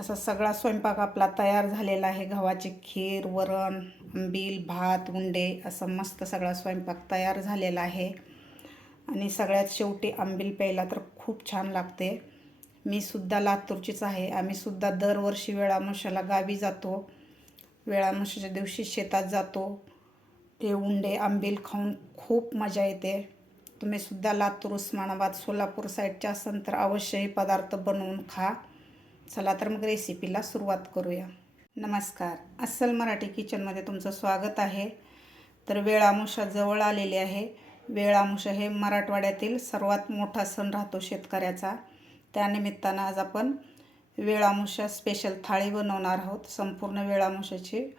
असा सगळा स्वयंपाक आपला तयार झालेला आहे. गव्हाची खीर वरण आंबील भात उंडे असं मस्त सगळा स्वयंपाक तयार झालेला आहे. आणि सगळ्यात शेवटी आंबील प्यायला तर खूप छान लागते. मी सुद्धा लातूरचीच आहे. आम्ही सुद्धा दरवर्षी वेळामशाला गावी जातो. वेळामशाच्या दिवशी शेतात जातो. ते उंडे आंबील खाऊन खूप मजा येते. तुम्ही सुद्धा लातूर उस्मानाबाद सोलापूर साईडच्या असाल तर अवश्य हे पदार्थ बनवून खा. चला तर मग रेसिपीला सुरुवात करूया. नमस्कार. अस्सल मराठी किचनमध्ये तुमचं स्वागत आहे. तर वेळामुषा जवळ आलेली आहे. वेळामुषा हे मराठवाड्यातील सर्वात मोठा सण राहतो शेतकऱ्याचा. त्यानिमित्तानं आज आपण वेळामुषा स्पेशल थाळी बनवणार आहोत. संपूर्ण वेळामुशाची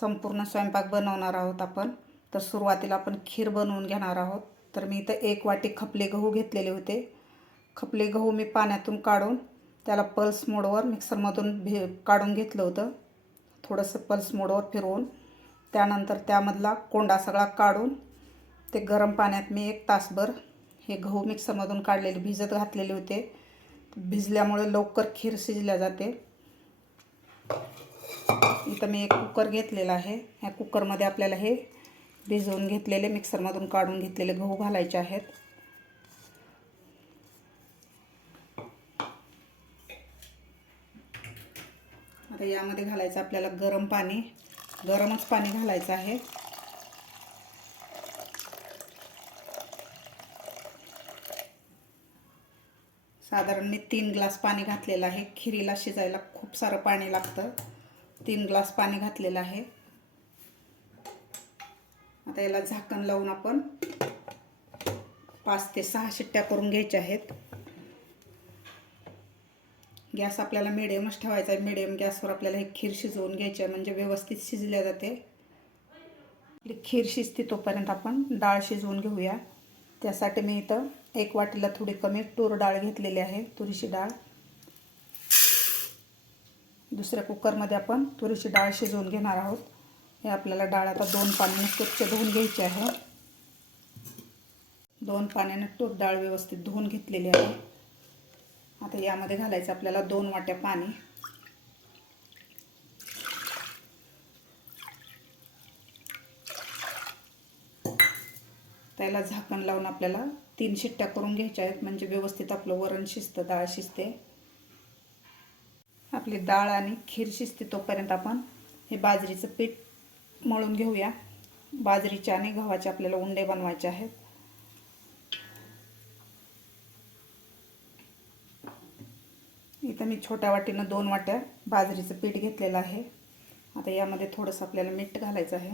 संपूर्ण स्वयंपाक बनवणार आहोत आपण. तर सुरुवातीला आपण खीर बनवून घेणार आहोत. तर मी इथं एक वाटी खपले गहू घेतलेले होते. खपले गहू मी पाण्यातून काढून त्याला पल्स मोडवर मिक्सरमधून भे काढून घेतलं होतं. थोडंसं पल्स मोडवर फिरवून त्यानंतर त्यामधला कोंडा सगळा काढून ते गरम पाण्यात मी एक तासभर हे गहू मिक्सरमधून काढलेले भिजत घातलेले होते. भिजल्यामुळे लवकर खीर शिजल्या जाते. इथं मी एक कुकर घेतलेला आहे. ह्या कुकरमध्ये आपल्याला हे भिजवून घेतलेले मिक्सरमधून काढून घेतलेले गहू घालायचे आहेत. आता यामध्ये घालायचं आपल्याला गरम पाणी. गरमच पाणी घालायचं आहे. साधारण मी तीन ग्लास पाणी घातलेलं आहे. खिरीला शिजायला खूप सारं पाणी लागतं. तीन ग्लास पाणी घातलेलं आहे. आता याला झाकण लावून आपण पाच ते सहा शिट्ट्या करून घ्यायच्या आहेत. गॅस आपल्याला मिडियमच ठेवायचा आहे. मिडियम गॅसवर आपल्याला हे खीर शिजवून घ्यायची आहे. म्हणजे व्यवस्थित शिजल्या जाते. आपली खीर शिजते तोपर्यंत आपण डाळ शिजवून घेऊया. त्यासाठी मी इथं एक वाटीला थोडी कमी तूर डाळ घेतलेली आहे. तुरीची डाळ. दुसऱ्या कुकरमध्ये आपण तुरीची डाळ शिजवून घेणार आहोत. हे आपल्याला डाळ आता दोन पाण्याने स्वच्छ धुवून घ्यायची आहे. दोन पाण्याने तूर डाळ व्यवस्थित धुवून घेतलेली आहे. आता यामध्ये घालायचं आपल्याला दोन वाट्या पाणी. त्याला झाकण लावून आपल्याला तीन शिट्ट्या करून घ्यायच्या आहेत म्हणजे व्यवस्थित आपलं वरण शिजतं डाळ शिजते. आपली डाळ आणि खीर शिजते तोपर्यंत आपण हे बाजरीचं पीठ मळून घेऊया. बाजरीच्या आणि गव्हाचे आपल्याला उंडे बनवायचे आहेत. इथं मी छोट्या वाटीनं दोन वाट्या बाजरीचं पीठ घेतलेलं आहे. आता यामध्ये थोडंसं आपल्याला मीठ घालायचं आहे.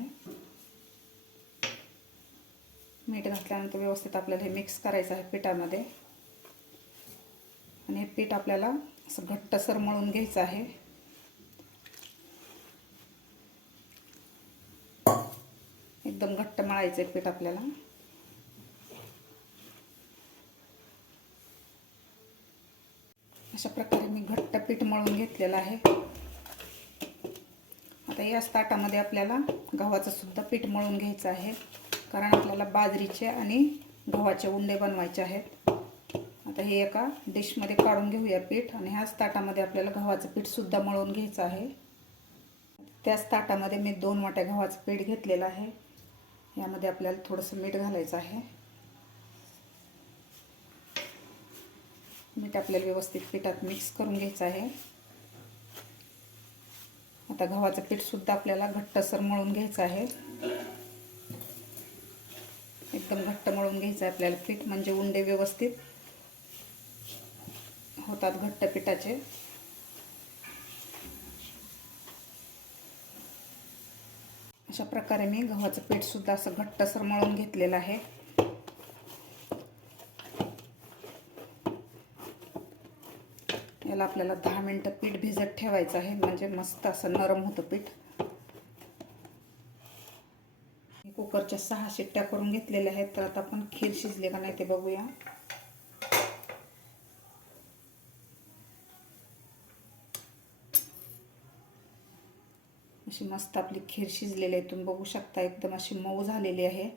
मीठ घातल्यानंतर व्यवस्थित आपल्याला हे मिक्स करायचं आहे पिठामध्ये. आणि हे पीठ आपल्याला असं घट्टसर मळून घ्यायचं आहे. एकदम घट्ट मळायचं आहे पीठ आपल्याला. अशा प्रकारे मी घट्ट पीठ मळून घेतलेलं आहे. आता याच ताटामध्ये आपल्याला गव्हाचं सुद्धा पीठ मळून घ्यायचं आहे. कारण आपल्याला बाजरीचे आणि गव्हाचे उंडे बनवायचे आहेत. आता हे एका डिशमध्ये काढून घेऊया पीठ आणि ह्याच ताटामध्ये आपल्याला गव्हाचं पीठसुद्धा मळून घ्यायचं आहे. त्याच ताटामध्ये मी दोन वाट्या गव्हाचं पीठ घेतलेलं आहे. यामध्ये आपल्याला थोडंसं मीठ घालायचं आहे. मीठ आपल्याला व्यवस्थित पिठात मिक्स करून घ्यायचं आहे. आता गव्हाचं पीठसुद्धा आपल्याला घट्टसर मळून घ्यायचं आहे. एकदम घट्ट मळून घ्यायचं आहे आपल्याला पीठ म्हणजे उंडे व्यवस्थित होतात घट्ट पिठाचे. अशा प्रकारे मी गव्हाचं पीठसुद्धा असं घट्टसर मळून घेतलेलं आहे. त्याला आपल्याला दहा मिनटं पीठ भिजत ठेवायचं आहे. म्हणजे मस्त असं नरम होतं पीठ. कुकरच्या सहा शिट्ट्या करून घेतलेल्या आहेत. तर आता आपण खीर शिजले का नाही ते बघूया. अशी मस्त आपली खीर शिजलेली आहे. तुम्ही बघू शकता एकदम अशी मऊ झालेली आहे.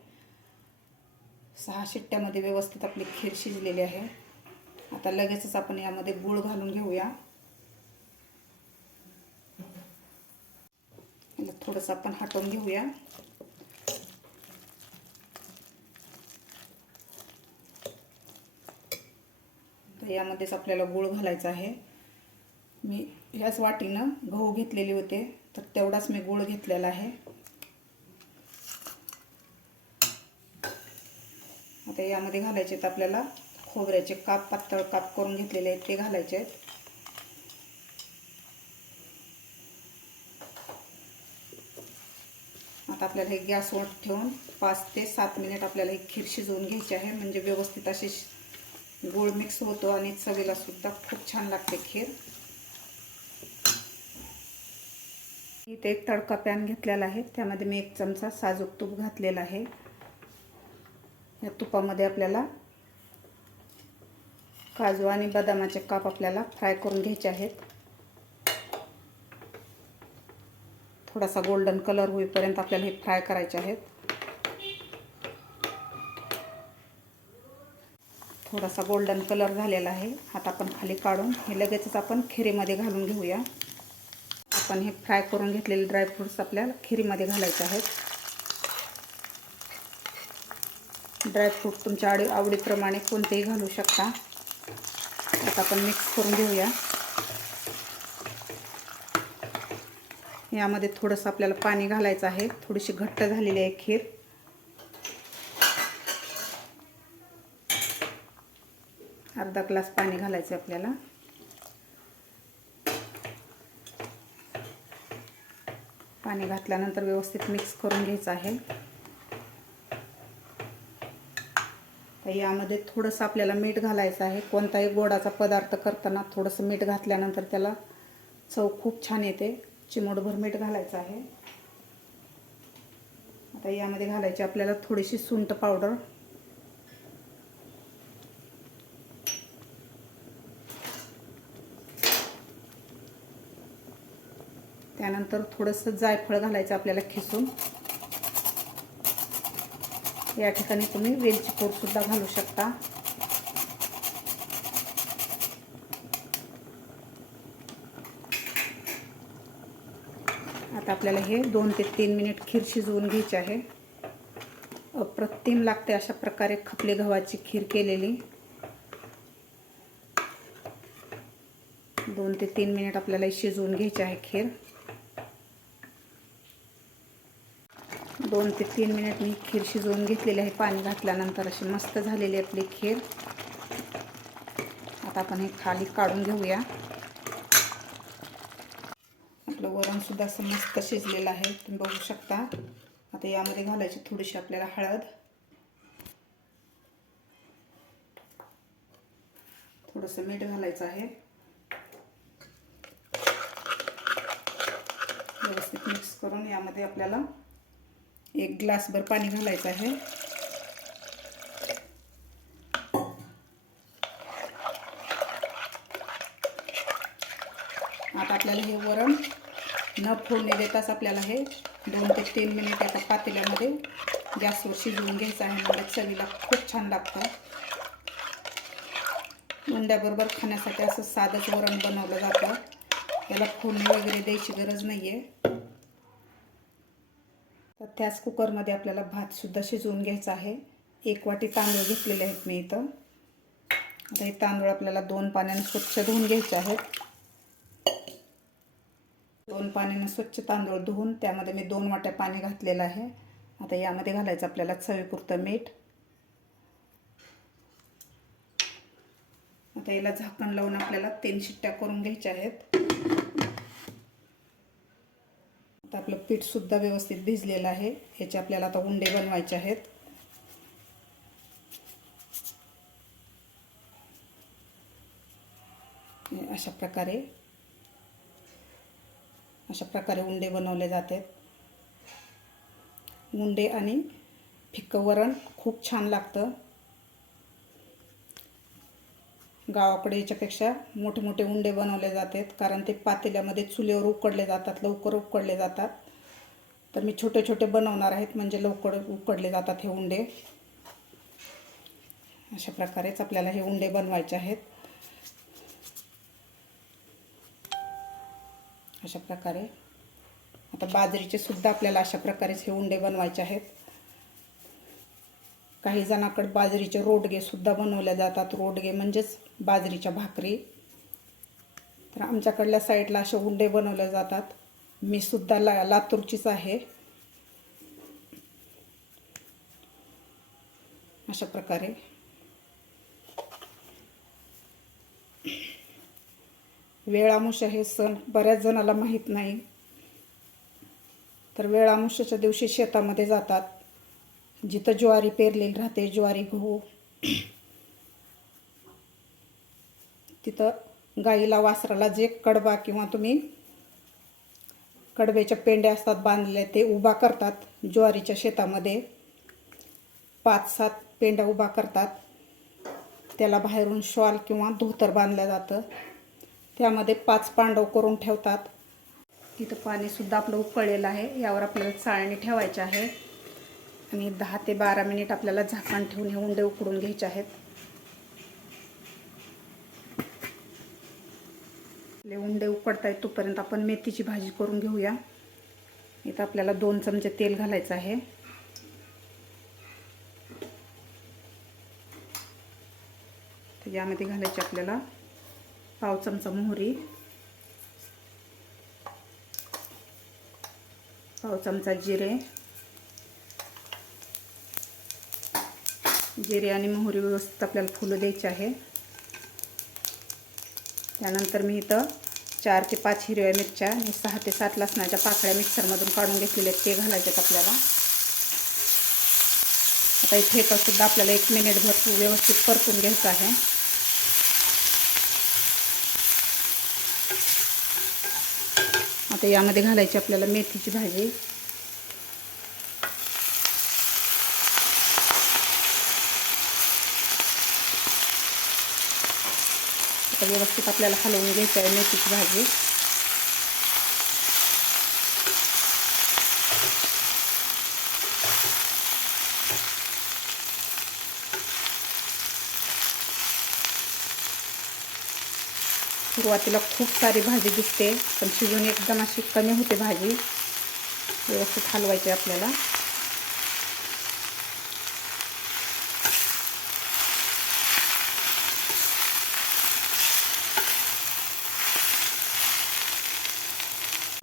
सहा शिट्ट्यामध्ये व्यवस्थित आपली खीर शिजलेली आहे. आता लगेचच आपण यामध्ये गूळ घालून घेऊया. याला थोडंसं आपण हटवून घेऊया. तर यामध्येच आपल्याला गूळ घालायचा आहे. मी ह्याच वाटीनं गहू घेतलेले होते तर तेवढाच मी गूळ घेतलेला आहे. आता यामध्ये घालायचे आहेत आपल्याला खोबऱ्याचे काप पातळ काप करून घेतलेले आहेत ते घालायचे आहेत. आता आपल्याला हे गॅसवर ठेवून पाच ते सात मिनिट आपल्याला ही खीर शिजवून घ्यायची आहे. म्हणजे व्यवस्थित अशी गोळ मिक्स होतो आणि चवीला सुद्धा खूप छान लागते खीर. इथे एक तडका पॅन घेतलेला आहे. त्यामध्ये मी एक चमचा साजूक तूप घातलेला आहे. या तुपामध्ये आपल्याला काजू आणि बदामाचे काप आपल्याला फ्राय करून घ्यायचे आहेत. थोडासा गोल्डन कलर होईपर्यंत आपल्याला हे फ्राय करायचे आहेत. थोडासा गोल्डन कलर झालेला आहे. आता आपण खाली काढून हे लगेचच आपण खिरीमध्ये घालून घेऊया. आपण हे फ्राय करून घेतलेले ड्रायफ्रूट्स आपल्याला खिरीमध्ये घालायचे आहेत. ड्रायफ्रूट तुमच्या आवडी आवडीप्रमाणे कोणतेही घालू शकता. आता आपण मिक्स करून घेऊया. यामध्ये थोडंसं आपल्याला पाणी घालायचं आहे. थोडीशी घट्ट झालेली आहे खीर. अर्धा ग्लास पाणी घालायचं आपल्याला. पाणी घातल्यानंतर व्यवस्थित मिक्स करून घ्यायचं आहे तर यामध्ये थोडंसं आपल्याला मीठ घालायचं आहे. कोणताही गोडाचा पदार्थ करताना थोडंसं मीठ घातल्यानंतर त्याला चव खूप छान येते. चिमूटभर मीठ घालायचं आहे. आता यामध्ये घालायची आपल्याला थोडीशी सुंट पावडर. त्यानंतर थोडंसं जायफळ घालायचं आपल्याला खिसून. या ठिकाणी तुम्ही वेलची पूडसुद्धा घालू शकता. आता आपल्याला हे दोन ते तीन मिनिट खीर शिजवून घ्यायची आहे. अप्रतिम लागते अशा प्रकारे खपली गव्हाची खीर केलेली. दोन ते तीन मिनिट आपल्याला शिजवून घ्यायची आहे खीर. दोन ते तीन मिनिट मी खीर शिजवून घेतलेली आहे. पाणी घातल्यानंतर अशी मस्त झालेली आपली खीर. आता आपण हे खाली काढून घेऊया. आपलं वरणसुद्धा असं मस्त शिजलेलं आहे. तुम्ही बघू शकता. आता यामध्ये घालायची थोडीशी आपल्याला हळद. थोडंसं मीठ घालायचं आहे. व्यवस्थित मिक्स करून यामध्ये आपल्याला एक ग्लासभर पाणी घालायचं आहे. आता आपल्याला हे वरण न फोडणी देताच आपल्याला हे दोन ते तीन मिनिट एका पातेल्यामध्ये गॅसवर शिजवून घ्यायचं आहे. मला चवीला खूप छान लागतं. उंड्याबरोबर खाण्यासाठी असं साधंच वरण बनवलं जातं. त्याला फोडणी वगैरे द्यायची गरज नाही आहे तर त्याच कुकरमध्ये आपल्याला भातसुद्धा शिजवून घ्यायचा आहे. एक वाटी तांदूळ घेतलेले आहेत मी इथं. आता हे तांदूळ आपल्याला दोन पाण्याने स्वच्छ धुवून घ्यायचे आहेत. दोन पाण्याने स्वच्छ तांदूळ धुवून त्यामध्ये मी दोन वाट्या पाणी घातलेलं आहे. आता यामध्ये घालायचं आपल्याला चवीपुरतं मीठ. आता याला झाकण लावून आपल्याला तीन शिट्ट्या करून घ्यायच्या आहेत आता आपलं पीठसुद्धा व्यवस्थित भिजलेलं आहे. याचे आपल्याला आता उंडे बनवायचे आहेत. अशा प्रकारे अशा प्रकारे उंडे बनवले जातात. उंडे आणि फिक्कं वरण खूप छान लागतं. गावाकडे याच्यापेक्षा मोठे मोठे उंडे बनवले जातात कारण ते पातेल्यामध्ये चुलीवर उकडले जातात लवकर उकडले जातात. तर मी छोटे छोटे बनवणार आहेत म्हणजे लवकर उकडले जातात हे उंडे. अशा प्रकारेच आपल्याला हे उंडे बनवायचे आहेत. अशा प्रकारे. आता बाजरीचे सुद्धा आपल्याला अशा प्रकारेच हे उंडे बनवायचे आहेत. काही जणांकडे बाजरीचे रोडगे सुद्धा बनवले जातात. रोडगे म्हणजेच बाजरीच्या भाकरी. तर आमच्याकडल्या साईडला असे उंडे बनवले जातात. मी सुद्धा ला लातूरचीच आहे. अशा प्रकारे. वेळामुष हे सण बऱ्याच जणाला माहीत नाही. तर वेळामुशाच्या दिवशी शेतामध्ये जातात. जिथं ज्वारी पेरलेली राहते ज्वारी गहू. तिथं गाईला वासराला जे कडबा किंवा तुम्ही कडवेच्या पेंड्या असतात बांधलेल्या ते उभा करतात. ज्वारीच्या शेतामध्ये पाच सात पेंड्या उभा करतात. त्याला बाहेरून शॉल किंवा धोतर बांधलं जातं. त्यामध्ये पाच पांडव करून ठेवतात. तिथं पाणीसुद्धा आपलं उकळलेलं आहे. यावर आपल्याला चाळणी ठेवायची आहे. आणि दहा ते बारा मिनिट आपल्याला झाकण ठेवून हे उंडे उकडून घ्यायचे आहेत. आपले उंडे उकडतायत तोपर्यंत आपण मेथीची भाजी करून घेऊया. इथं आपल्याला दोन चमचे तेल घालायचं आहे. यामध्ये घालायची आपल्याला पाव चमचा मोहरी पाव चमचा जिरे जिरे आणि मोहरी व्यवस्थित आपल्याला फुलं द्यायची आहे. त्यानंतर मी इथं चार ते पाच हिरव्या मिरच्या आणि सहा ते सात लसणाच्या पाकळ्या मिक्सरमधून काढून घेतलेल्या आहेत. ते घालायच्यात आपल्याला. आता इथे सुद्धा आपल्याला एक मिनिटभर व्यवस्थित परतून घ्यायचं आहे. आता यामध्ये घालायची आपल्याला मेथीची भाजी. आता व्यवस्थित आपल्याला हलवून घ्यायचं आहे मेथीची भाजी. सुरुवातीला खूप सारी भाजी दिसते पण शिजून एकदम अशी कमी होते भाजी. व्यवस्थित हलवायची आपल्याला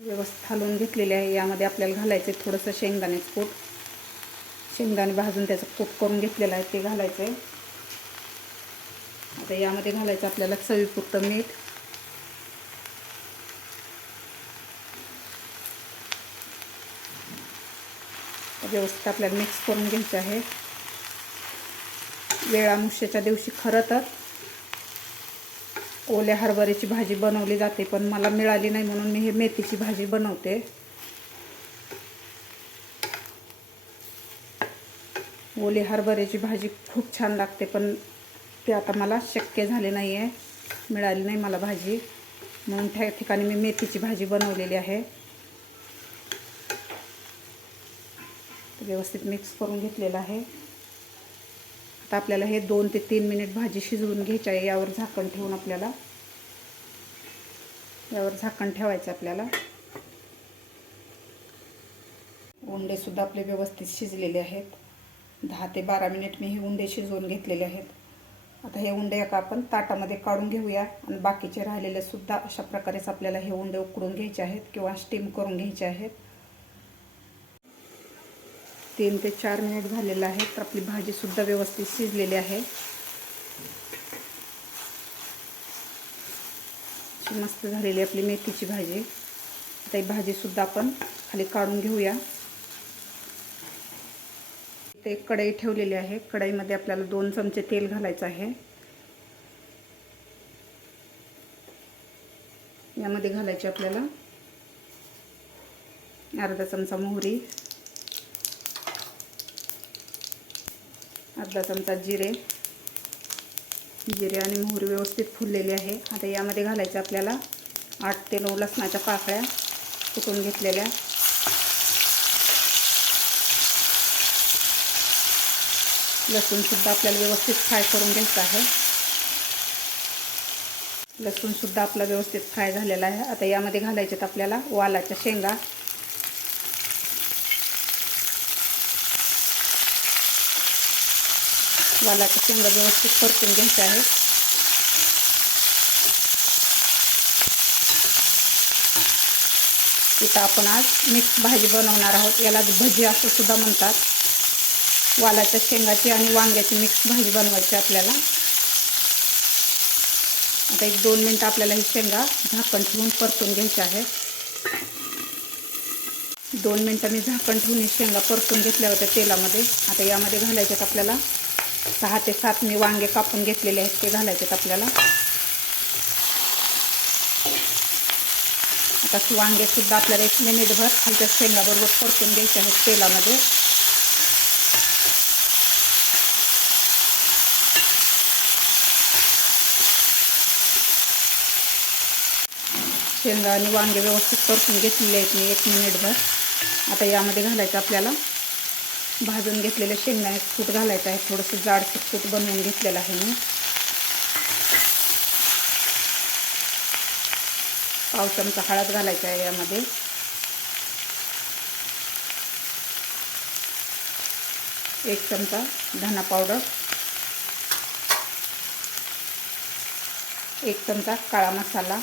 व्यवस्थित हलवून घेतलेले आहे. यामध्ये आपल्याला घालायचं आहे थोडंसं शेंगदाणे कूट. शेंगदाणे भाजून त्याचं कूट करून घेतलेलं आहे ते घालायचं आहे आता यामध्ये घालायचं आपल्याला चवीपुरतं मीठ. व्यवस्थित आपल्याला मिक्स करून घ्यायचं आहे. वेळामुष्याच्या दिवशी खरं तर ओल्या हरभऱ्याची भाजी बनवली जाते पण मला मिळाली नाही म्हणून मी हे मेथीची भाजी बनवते. ओली हरभऱ्याची भाजी खूप छान लागते पण ते आता मला शक्य झाले नाही आहे मिळाली नाही मला भाजी. म्हणून त्या ठिकाणी मी मेथीची भाजी बनवलेली आहे. व्यवस्थित मिक्स करून घेतलेलं आहे. आता आपल्याला हे दोन ते तीन मिनिट भाजी शिजवून घ्यायची आहे. यावर झाकण ठेवून आपल्याला. यावर झाकण ठेवायचं आपल्याला. उंडेसुद्धा आपले व्यवस्थित शिजलेले आहेत. दहा ते बारा मिनिट मी हे उंडे शिजवून घेतलेले आहेत. आता हे उंडे एका आपण ताटामध्ये काढून घेऊया. आणि बाकीचे राहिलेले सुद्धा अशा प्रकारेच आपल्याला हे उंडे उकडून घ्यायचे आहेत किंवा स्टीम करून घ्यायचे आहेत. तीन ते चार मिनिट झालेलं आहे. तर आपली भाजीसुद्धा व्यवस्थित शिजलेली आहे. मस्त झालेली आपली मेथीची भाजी. आता ही भाजीसुद्धा आपण खाली काढून घेऊया. ते कढई ठेवलेली आहे. कढईमध्ये आपल्याला दोन चमचे तेल घालायचं आहे. यामध्ये घालायची आपल्याला अर्धा चमचा मोहरी. अर्धा चमचा जिरे. जिरे आणि मोहरी व्यवस्थित फुललेली आहे. आता यामध्ये घालायचं आपल्याला आठ ते नऊ लसणाच्या पाकळ्या कुटून घेतलेल्या. लसूणसुद्धा आपल्याला व्यवस्थित फ्राय करून घ्यायचं आहे. लसूणसुद्धा आपला व्यवस्थित फ्राय झालेला आहे. आता यामध्ये घालायचे आपल्याला वालाच्या शेंगा. वालाच्या शेंगा व्यवस्थित परतून घ्यायच्या आहेत. इथं आपण आज मिक्स भाजी बनवणार आहोत. याला भजी असं सुद्धा म्हणतात. वालाच्या शेंगाची आणि वांग्याची मिक्स भाजी बनवायची आपल्याला. आता एक दोन मिनटं आपल्याला ही शेंगा झाकण ठेवून परतून घ्यायची आहे दोन मिनटं मी झाकण ठेवून ही शेंगा परतून घेतल्या होत्या तेलामध्ये. आता यामध्ये घालायच्यात आपल्याला सहा ते सात मी वांगे कापून घेतलेले आहेत ते घालायचेत आपल्याला. आता वांगेसुद्धा आपल्याला एक मिनिटभर खालच्या शेंगाबरोबर परतून घ्यायचे आहेत तेलामध्ये. शेंगा आणि वांगे व्यवस्थित परतून घेतलेले आहेत मी एक मिनिटभर. आता यामध्ये घालायचं आपल्याला. भाजून घेतलेले शेंगदाणे कूट घालायचं आहे. थोडंसं जाडसं कूट बनवून घेतलेलं आहे मी. पाव चमचा हळद घालायचा आहे यामध्ये. एक चमचा धना पावडर. एक चमचा काळा मसाला.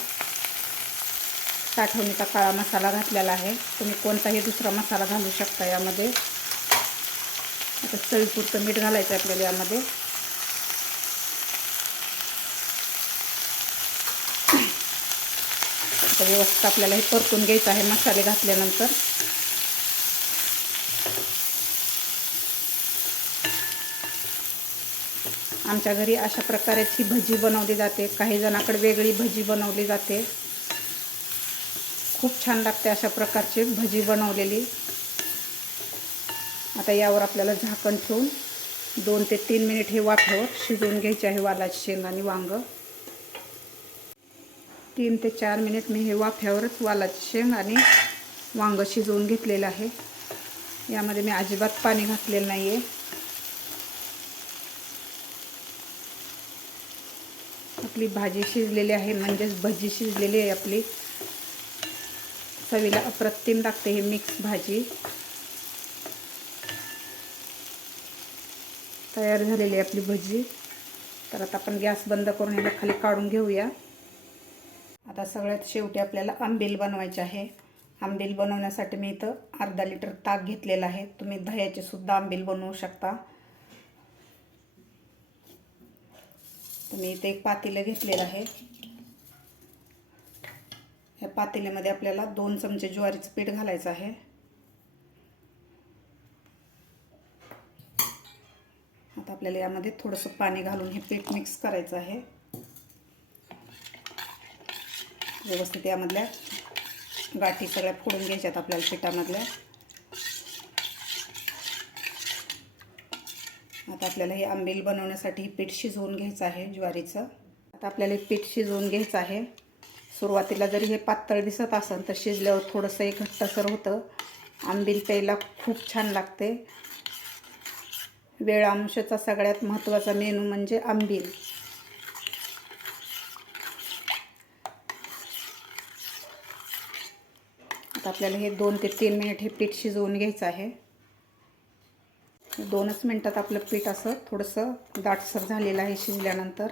साठवणीचा काळा मसाला घातलेला आहे. तुम्ही कोणताही दुसरा मसाला घालू शकता यामध्ये. आता चवीपुरतं मीठ घालायचं आपल्याला यामध्ये. आता व्यवस्थित आपल्याला हे परतून घ्यायचं आहे मसाले घातल्यानंतर. आमच्या घरी अशा प्रकारेची भजी बनवली जाते. काही जणाकडे वेगळी भजी बनवली जाते. खूप छान लागते अशा प्रकारची भजी बनवलेली. आता यावर आपल्याला झाकण ठेवून दोन ते तीन मिनिट हे वाफ्यावर शिजवून घ्यायचे आहे वालाची शेंग आणि वांग. तीन ते चार मिनिट मी हे वाफ्यावरच वालाची शेंग आणि वांग शिजवून घेतलेलं आहे. यामध्ये मी अजिबात पाणी घातलेलं नाही आहे आपली भाजी शिजलेली आहे म्हणजेच भजी शिजलेली आहे आपली. चवीला अप्रतिम लागते ही मिक्स भाजी. तयार झालेली आहे आपली भजी. तर आता आपण गॅस बंद करून ह्याला खाली काढून घेऊया. आता सगळ्यात शेवटी आपल्याला आंबील बनवायचे आहे. आंबील बनवण्यासाठी मी इथं अर्धा लिटर ताक घेतलेला आहे. तुम्ही दह्याचे सुद्धा आंबील बनवू शकता. तुम्ही इथे एक पातेलं घेतलेलं आहे. ह्या पातेल्यामध्ये आपल्याला दोन चमचे ज्वारीचं पीठ घालायचं आहे. आता आपल्याला यामध्ये थोडंसं पाणी घालून हे पीठ मिक्स करायचं आहे. व्यवस्थित यामधल्या गाठी सगळ्या फोडून घ्यायच्यात आपल्याला पिठामधल्या. आता आपल्याला हे आंबील बनवण्यासाठी पीठ शिजवून घ्यायचं आहे ज्वारीचं. आता आपल्याला हे पीठ शिजवून घ्यायचं आहे. सुरुवातीला जरी हे पातळ दिसत असेल तर शिजल्यावर थोडंसं एक घट्टसर होतं. आंबील प्यायला खूप छान लागते. वेळ आमशाचा सगळ्यात महत्त्वाचा मेनू म्हणजे आंबील. आता आपल्याला हे दोन ते तीन मिनिट हे पीठ शिजवून घ्यायचं आहे. दोनच मिनटात आपलं पीठ असं थोडंसं दाटसर झालेलं आहे शिजल्यानंतर.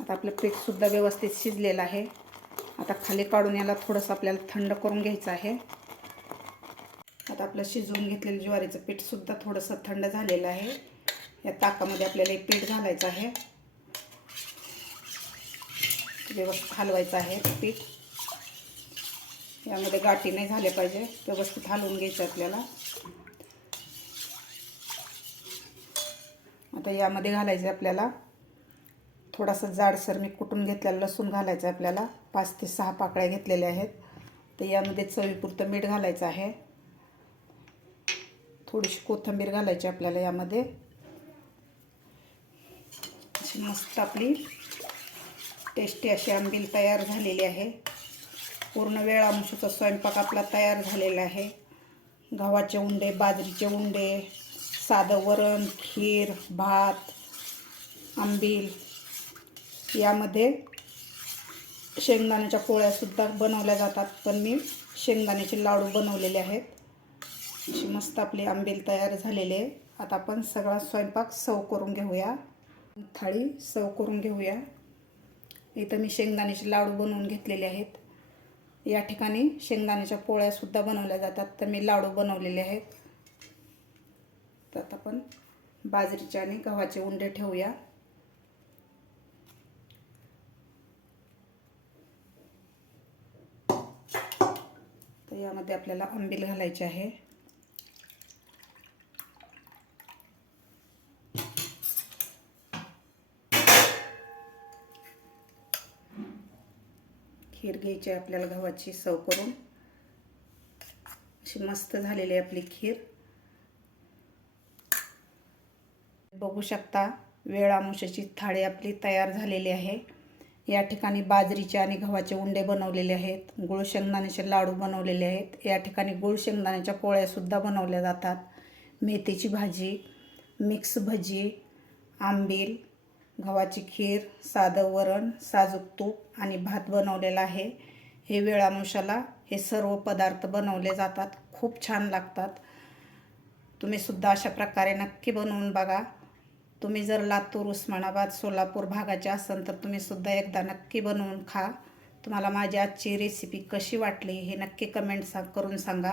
आता आपलं पीठसुद्धा व्यवस्थित शिजलेलं आहे. आता खाली काढून याला थोडंसं आपल्याला थंड करून घ्यायचं आहे. आता आपलं शिजवून घेतलेलं ज्वारीचं पीठसुद्धा थोडंसं थंड झालेलं आहे. या ताकामध्ये आपल्याला एक पीठ घालायचं आहे. व्यवस्थित हलवायचं आहे पीठ. यामध्ये गाठी नाही झाले पाहिजे व्यवस्थित हलवून घ्यायचं आपल्याला. आता यामध्ये घालायचं आपल्याला. थोडासा जाडसर मी कुटून घेतलेला लसूण घालायचं आहे आपल्याला. पाच ते सहा पाकळ्या घेतलेल्या आहेत. तर यामध्ये चवीपुरतं मीठ घालायचं आहे. थोडीशी कोथिंबीर घालायची आपल्याला यामध्ये. अशी मस्त आपली टेस्टी अशी आंबील तयार झालेली आहे. पूर्ण वेळ आमच्याचा स्वयंपाक आपला तयार झालेला आहे. गव्हाचे उंडे बाजरीचे उंडे साधं वरण खीर भात आंबील यामध्ये शेंगदाण्याच्या पोळ्यासुद्धा बनवल्या जातात. पण मी शेंगदाण्याचे लाडू बनवलेले आहेत. अशी मस्त आपली आंबेल तयार झालेले आहे. आता आपण सगळा स्वयंपाक सव करून घेऊया. थाळी सव करून घेऊया. इथं मी शेंगदाण्याचे लाडू बनवून घेतलेले आहेत. या ठिकाणी शेंगदाण्याच्या पोळ्यासुद्धा बनवल्या जातात. तर मी लाडू बनवलेले आहेत. तर आता आपण बाजरीचे आणि गव्हाचे उंडे ठेवूया. यामध्ये आपल्याला आंबील घालायचे आहे. खीर घ्यायची आहे आपल्याला गव्हाची सव करून. अशी मस्त झालेली आहे आपली खीर. बघू शकता वेळामुशाची थाळी आपली तयार झालेली आहे. या ठिकाणी बाजरीचे आणि गव्हाचे उंडे बनवलेले आहेत. गुळ शेंगदाण्याचे लाडू बनवलेले आहेत. या ठिकाणी गुळ शेंगदाण्याच्या पोळ्यासुद्धा बनवल्या जातात. मेथीची भाजी मिक्स भजी आंबील गव्हाची खीर साधं वरण साजूक तूप आणि भात बनवलेला आहे. हे वेळानुशाला हे सर्व पदार्थ बनवले जातात. खूप छान लागतात. तुम्हीसुद्धा अशा प्रकारे नक्की बनवून बघा. तुम्ही जर लातूर उस्मानाबाद सोलापूर भागाचे असाल तर तुम्ही सुद्धा एकदा नक्की बनवून खा. तुम्हाला माझी आजची रेसिपी कशी वाटली हे नक्की कमेंट सा करून सांगा.